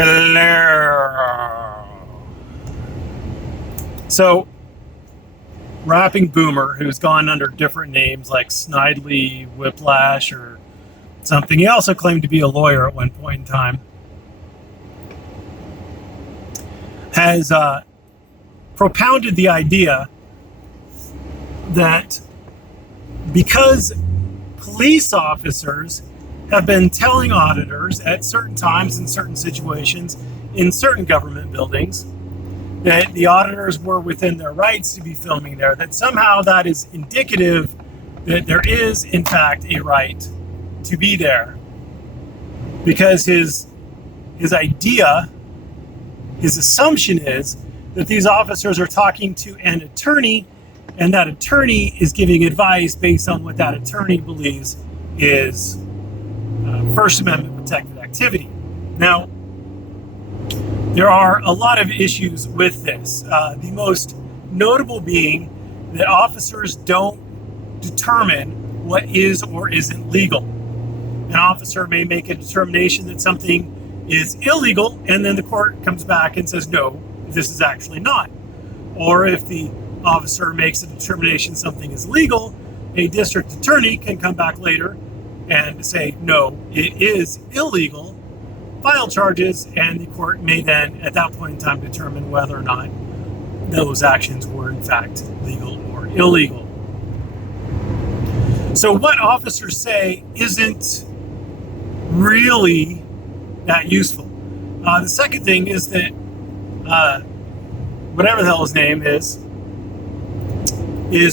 Hello. So, rapping boomer who's gone under different names like Snidely, Whiplash, or something. He also claimed to be a lawyer at one point in time. Has propounded the idea that because police officers have been telling auditors at certain times in certain situations in certain government buildings that the auditors were within their rights to be filming there, that somehow that is indicative that there is in fact a right to be there, because his idea, his assumption is that these officers are talking to an attorney, and that attorney is giving advice based on what that attorney believes is First Amendment protected activity. Now, there are a lot of issues with this. The most notable being that officers don't determine what is or isn't legal. An officer may make a determination that something is illegal, and then the court comes back and says, no, this is actually not. Or if the officer makes a determination something is legal, a district attorney can come back later and say, no, it is illegal, file charges, and the court may then, at that point in time, determine whether or not those actions were in fact legal or illegal. So what officers say isn't really that useful. The second thing is that whatever the hell his name is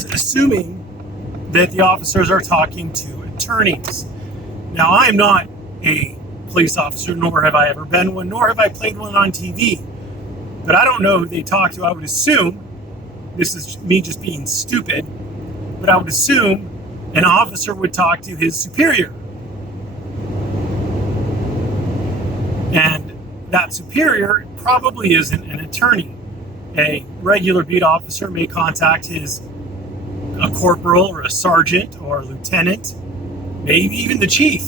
assuming that the officers are talking to attorneys. Now, I'm not a police officer, nor have I ever been one, nor have I played one on TV. But I don't know who they talk to. I would assume, this is me just being stupid, but I would assume an officer would talk to his superior. And that superior probably isn't an attorney. A regular beat officer may contact a corporal or a sergeant or a lieutenant, maybe even the chief.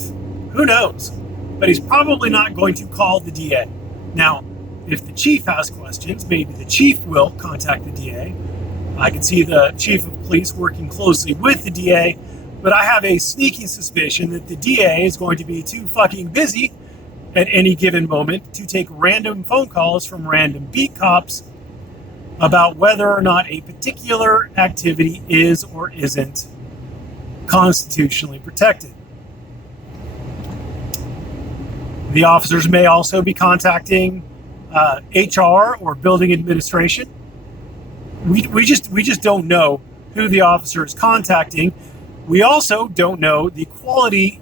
Who knows? But he's probably not going to call the DA. Now, if the chief has questions, maybe the chief will contact the DA. I can see the chief of police working closely with the DA, but I have a sneaky suspicion that the DA is going to be too fucking busy at any given moment to take random phone calls from random beat cops about whether or not a particular activity is or isn't constitutionally protected. The officers may also be contacting HR or building administration. We just don't know who the officer is contacting. We also don't know the quality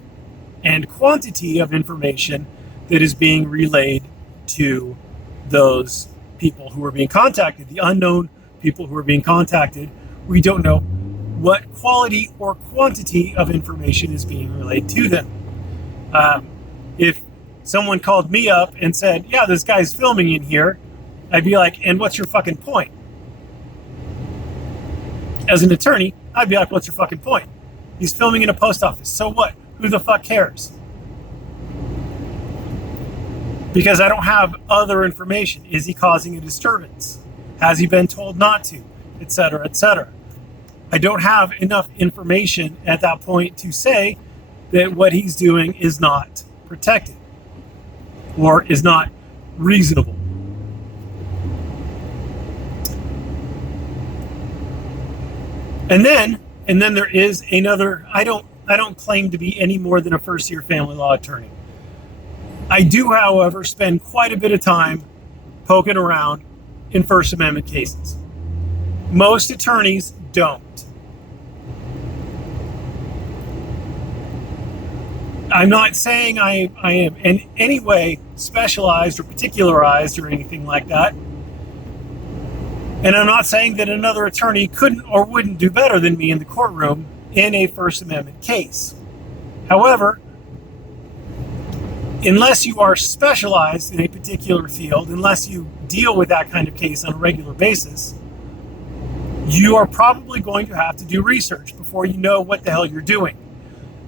and quantity of information that is being relayed to those people who are being contacted, the unknown people who are being contacted. We don't know what quality or quantity of information is being relayed to them. If someone called me up and said, yeah, this guy's filming in here, I'd be like, and what's your fucking point? As an attorney, I'd be like, what's your fucking point? He's filming in a post office. So what? Who the fuck cares? Because I don't have other information. Is he causing a disturbance? Has he been told not to? Etc., etc. I don't have enough information at that point to say that what he's doing is not protected or is not reasonable. And then there is another. I don't claim to be any more than a first-year family law attorney. I do, however, spend quite a bit of time poking around in First Amendment cases. Most attorneys don't. I'm not saying I am in any way specialized or particularized or anything like that. And I'm not saying that another attorney couldn't or wouldn't do better than me in the courtroom in a First Amendment case. However, unless you are specialized in a particular field, unless you deal with that kind of case on a regular basis, you are probably going to have to do research before you know what the hell you're doing.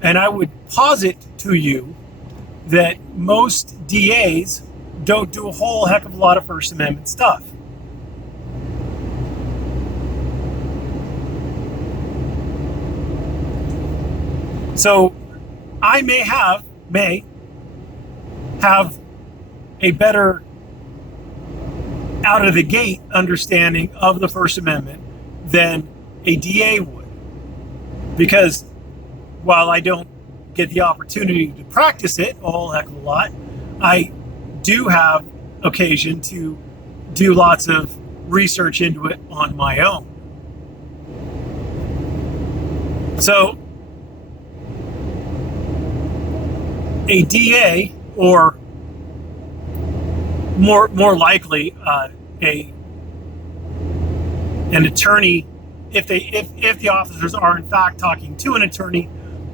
And I would posit to you that most DAs don't do a whole heck of a lot of First Amendment stuff. So I may have a better out of the gate understanding of the First Amendment than a DA would. Because while I don't get the opportunity to practice it a whole heck of a lot, I do have occasion to do lots of research into it on my own. So a DA, or more likely an attorney, if the officers are in fact talking to an attorney,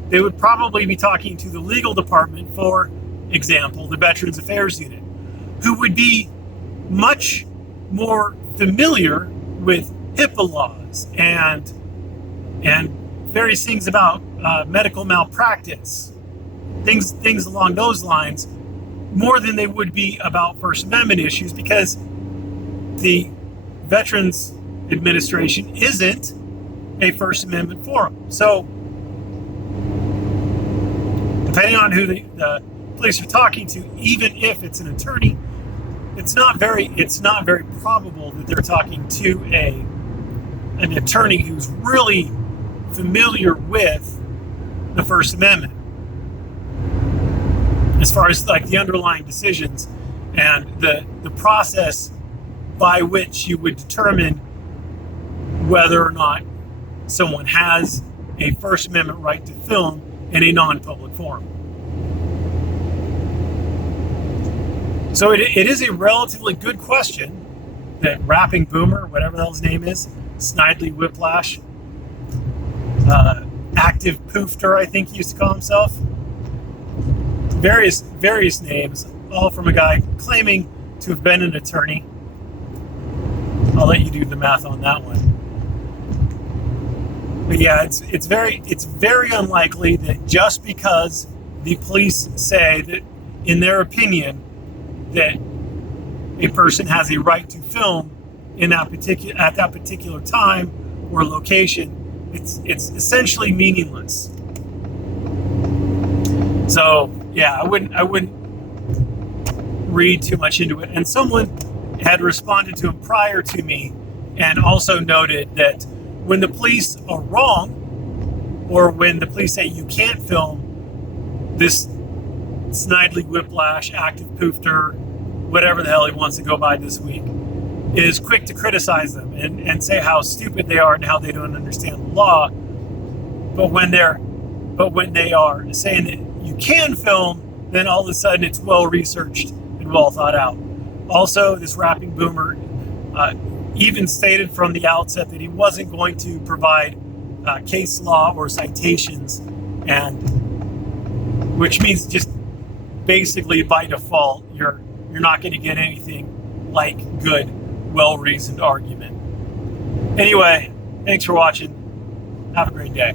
they would probably be talking to the legal department, for example, the Veterans Affairs Unit, who would be much more familiar with HIPAA laws and various things about medical malpractice, things along those lines, more than they would be about First Amendment issues, because the Veterans Administration isn't a First Amendment forum. So depending on who the police are talking to, even if it's an attorney, it's not very probable that they're talking to an attorney who's really familiar with the First Amendment, as far as like the underlying decisions and the process by which you would determine whether or not someone has a First Amendment right to film in a non-public forum. So it is a relatively good question that Rapping Boomer, whatever the hell his name is, Snidely Whiplash, Active Poofter, I think he used to call himself. Various names, all from a guy claiming to have been an attorney. I'll let you do the math on that one. But yeah, it's very unlikely that just because the police say that, in their opinion, that a person has a right to film at that particular time or location, it's essentially meaningless. So yeah, I wouldn't read too much into it. And someone had responded to him prior to me and also noted that when the police are wrong, or when the police say you can't film, this Snidely Whiplash, Active Poofter, whatever the hell he wants to go by this week, is quick to criticize them and say how stupid they are and how they don't understand the law. But when they are saying that you can film, then all of a sudden it's well researched and well thought out. Also, this Rapping Boomer even stated from the outset that he wasn't going to provide case law or citations, and which means just basically by default you're not going to get anything like good, well-reasoned argument. Anyway, thanks for watching. Have a great day.